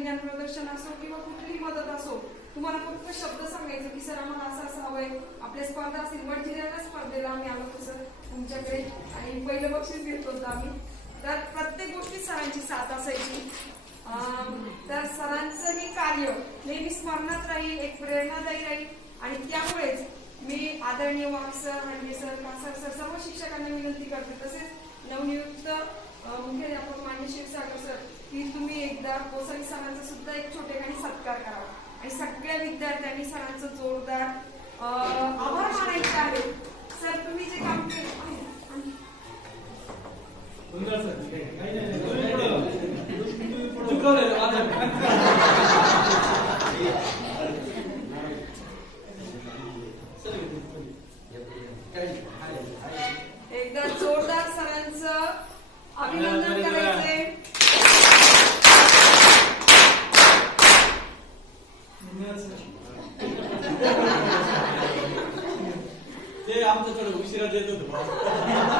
ज्ञान प्रदर्शन असो किंवा कुठलीही मदत असो, तुम्हाला फक्त शब्द सांगायचं की सर आम्हाला असं असं हवंय, आपल्या स्पर्धा असतील वडजिल्ह्याच्या स्पर्धेला आम्ही आलो होतो सर तुमच्याकडे आणि पहिलं बक्षीस घेत होतो आम्ही, तर प्रत्येक गोष्टी सरांची साथ असायची. तर सरांचं हे कार्य नेहमी स्मरणात राहील, एक प्रेरणादायी राहील आणि त्यामुळेच मी आदरणीय वाघ सर, हांडे सर, कासार सर सर्व शिक्षकांना विनंती करते, तसेच नवनियुक्त मुख्याध्यापक मान्य क्षीरसागर सर की तुम्ही एकदा कोसरी सरांचा सुद्धा एक छोटेखानी सत्कार करावा आणि सगळ्या विद्यार्थ्यांनी सरांचं जोरदार आभार मानायचे आहे. सर तुम्ही जे काम केलं एकदा जोरदार सरांचं अभिनंदन करायचंय. ते आमच्याकडे उशिरा देत होतं.